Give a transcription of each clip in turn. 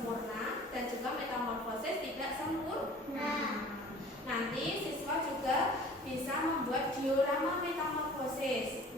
sempurna dan juga metamorfosis tidak sempurna. Nanti siswa juga bisa membuat diorama metamorfosis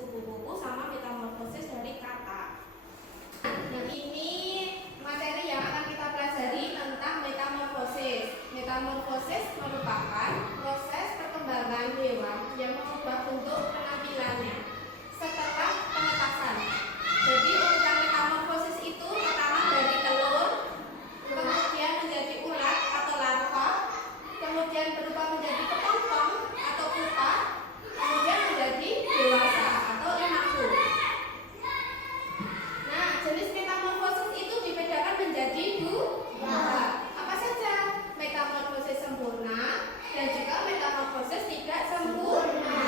kupu-kupu sama metamorfosis dari kata. Nah, ini materi yang akan kita pelajari tentang metamorfosis. Metamorfosis merupakan proses perkembangan hewan yang mengubah bentuk penampilannya setelah penetasan. Jadi urutan metamorfosis itu pertama dari telur, kemudian menjadi ulat atau larva, kemudian berubah menjadi kepompong atau pupa, kemudian menjadi dewasa atau imago. Nah, jenis metamorfosis itu dibedakan menjadi dua. Apa saja? Metamorfosis sempurna dan juga metamorfosis tidak sempurna.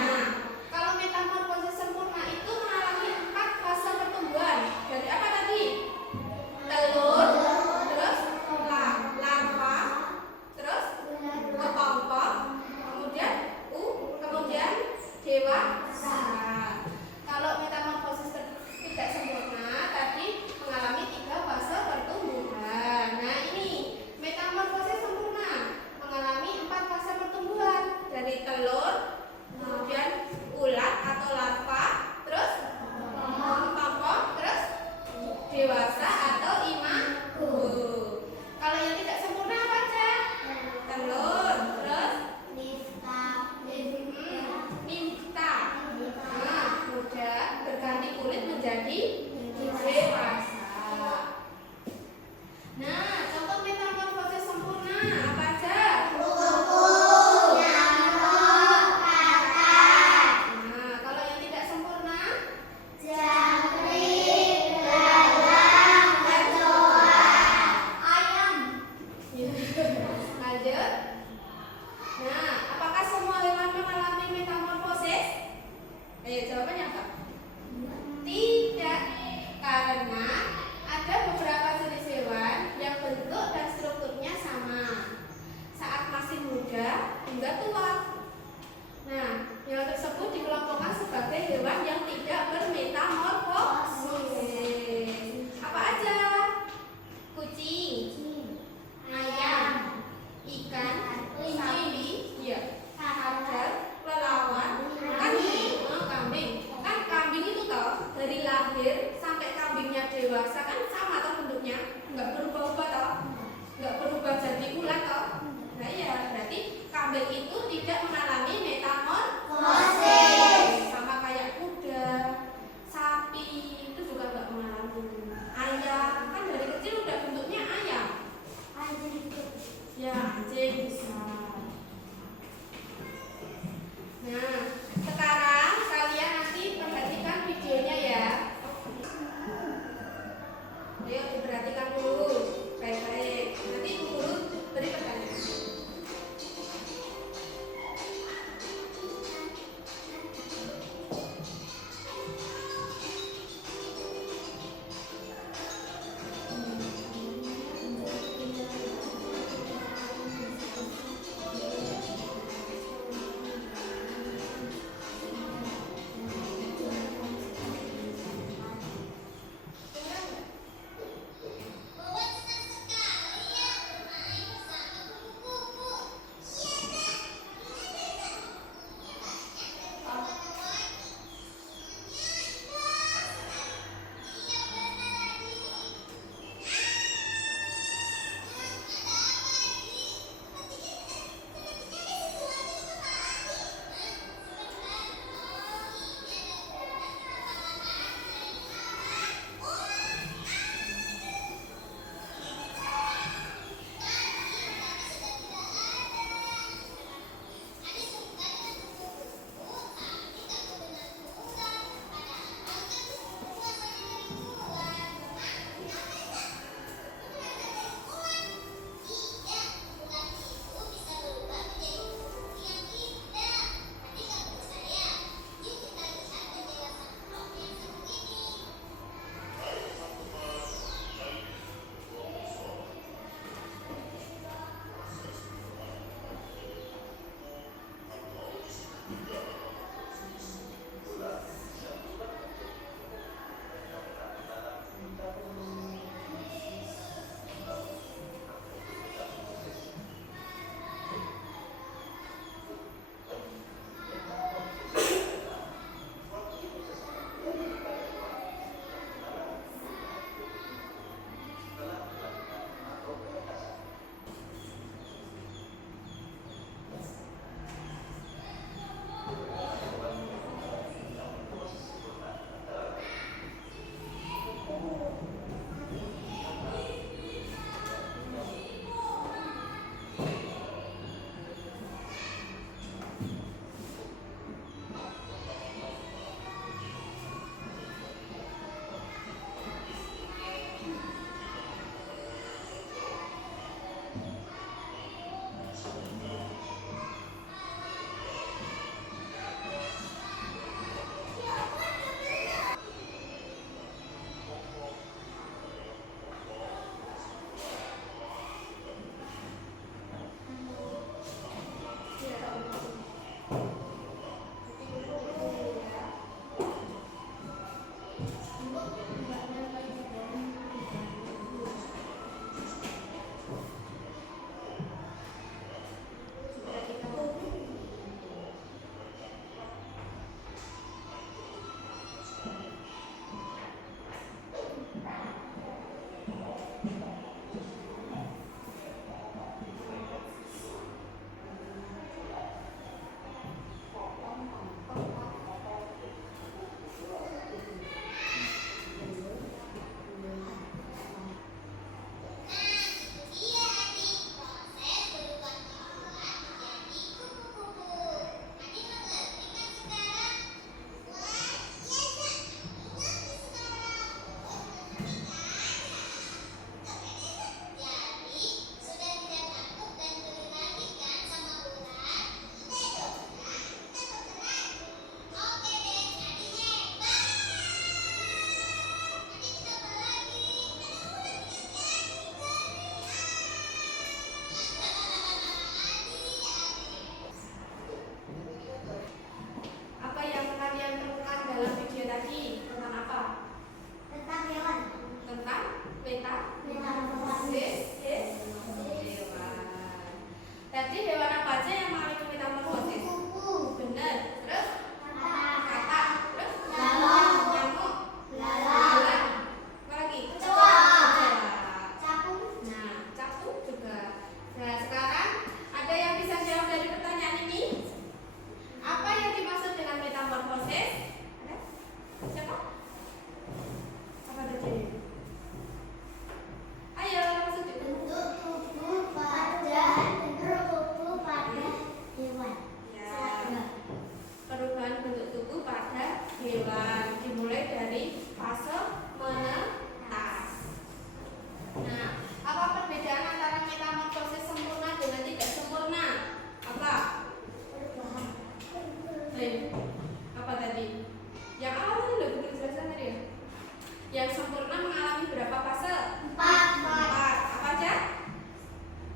Yang sempurna mengalami berapa fase? 4. Apa aja?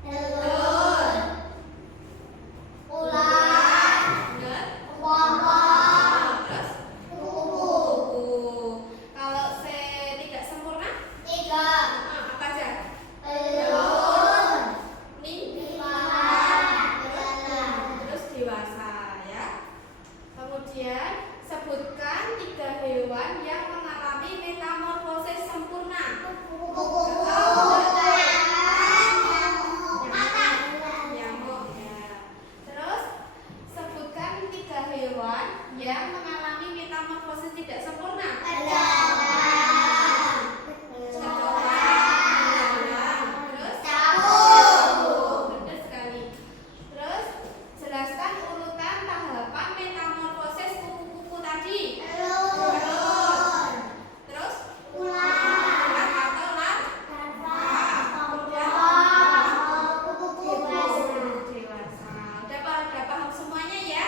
Telur, ular, Bener? pohon, Terus? kuku. Kalau tidak sempurna? 3. Apa aja? Telur, Nimfa, berenang. terus dewasa ya. Kemudian sebutkan 3 hewan yang mengalami metamorfosis sempurna. Nyamuk ya. Terus sebutkan 3 hewan yang mengalami metamorfosis tidak sempurna. Benar sekali. Terus jelaskan urutan tahapan metamorfosis kupu-kupu tadi. Terus ular atau dewasa. Udah paham semuanya ya?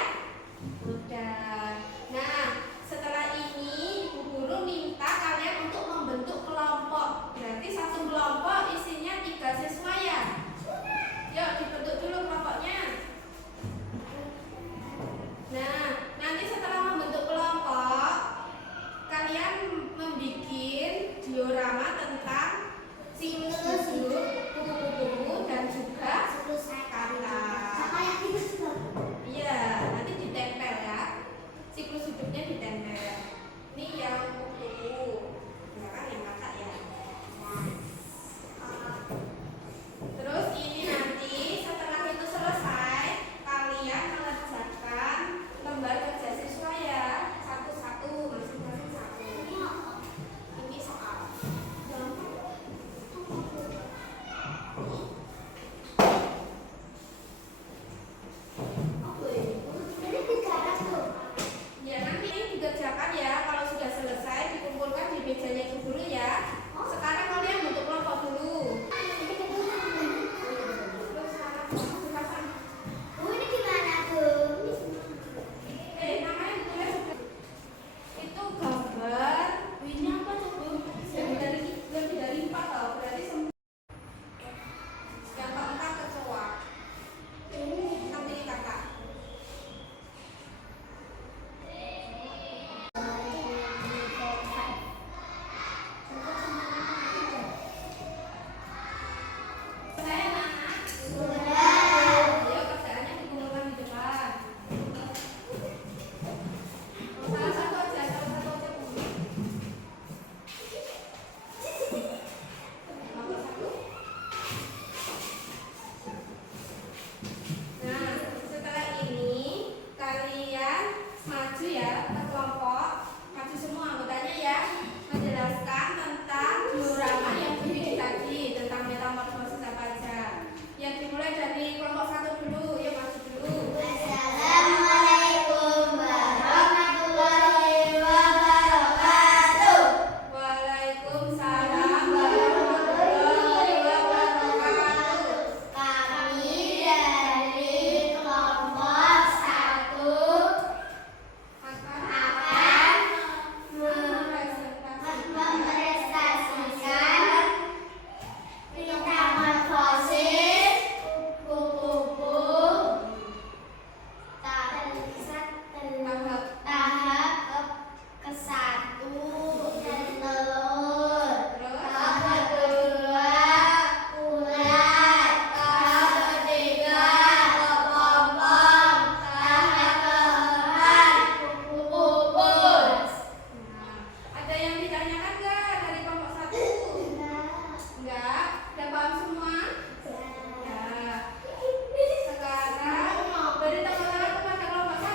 Udah. Nah, setelah ini Ibu Guru minta kalian untuk membentuk kelompok. Berarti satu kelompok isinya 3 siswa ya. Yuk dibentuk dulu kelompoknya. Nah, nanti setelah membentuk kelompok, kalian membuat diorama tentang siklus hidup kupu-kupu dan juga kata. Iya, nanti ditempel ya. Siklus hidupnya ditempel. Ini yang kupu-kupu, ya kan yang kata ya. Terus ini nanti setelah itu selesai, kalian mengerjakan lembar kerja siswa ya, satu-satu, masing-masing satu. Ini soal. Ya nanti dikerjakan ya, kalau sudah selesai dikumpulkan di mejanya Ibu Guru ya. Sekarang kalian bentuk kelompok dulu. Terus sana, sana. Namanya ditulis itu gambar. Ini apa tuh Bu? Lebih dari 4 tau, berarti yang keempat kecoa. Nanti kakak. Saya anak. Ayo kerjaannya dikumpulkan di depan. Salah satu aja Bu. Nomor 1. Nah, setelah ini kalian maju ya ke kelompok, maju semua anggotanya ya, menjelaskan tentang diorama yang dibikin tadi, tentang metamorfosis apa aja. Yang dimulai dari kelompok 1 dulu, yuk maju dulu. Assalamualaikum warahmatullahi wabarakatuh. Waalaikumsalam warahmatullahi wabarakatuh. Kami dari kelompok 1 akan mempresentasikan metamorfosis kupu-kupu tahap ke-1 telur, tahap kedua ular, tahap ketiga kepompong, tahap keempat kupu-kupu. Nah, ada yang ditanyakan nggak dari kelompok 1? Enggak? Udah paham semua? Ya. Sekarang beri tepuk tangan kepada kelompok 1.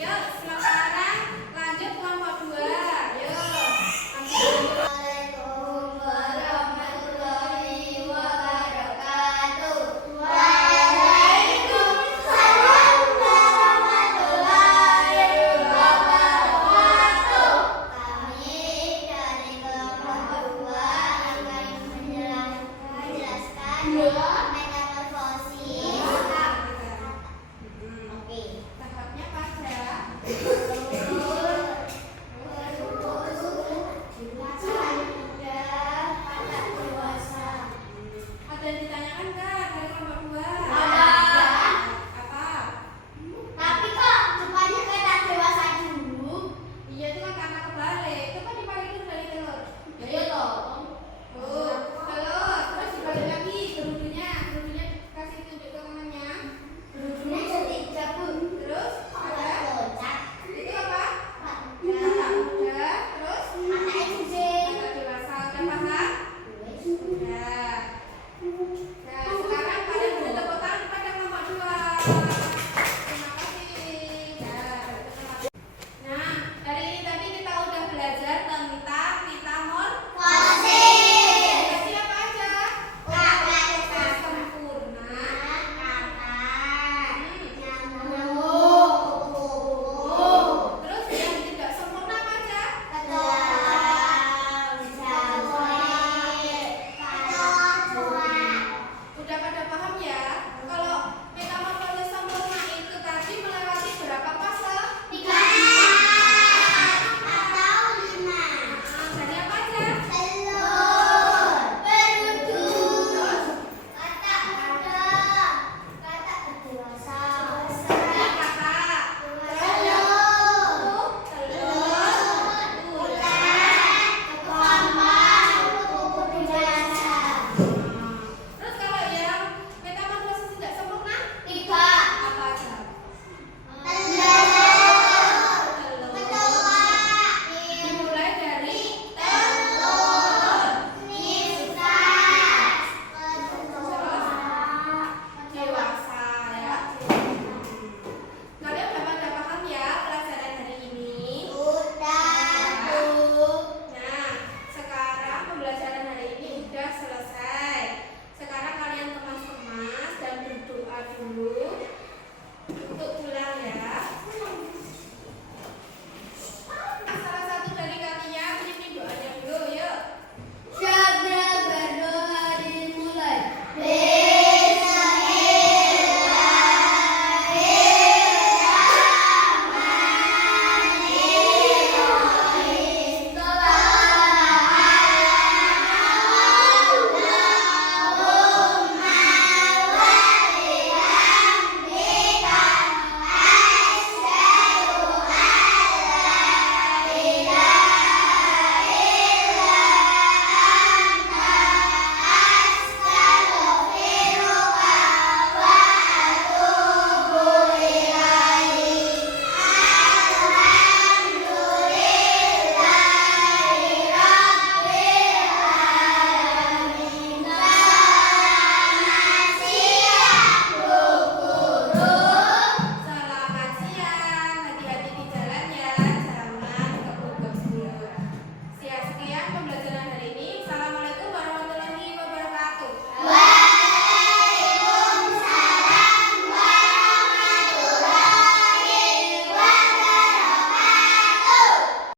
Yuk, sekarang lanjut kelompok 2. Yuk. Assalamualaikum warahmatullahi wabarakatuh. Waalaikumsalam warahmatullahi wabarakatuh. Kami dari kelompok 2 akan menjelaskan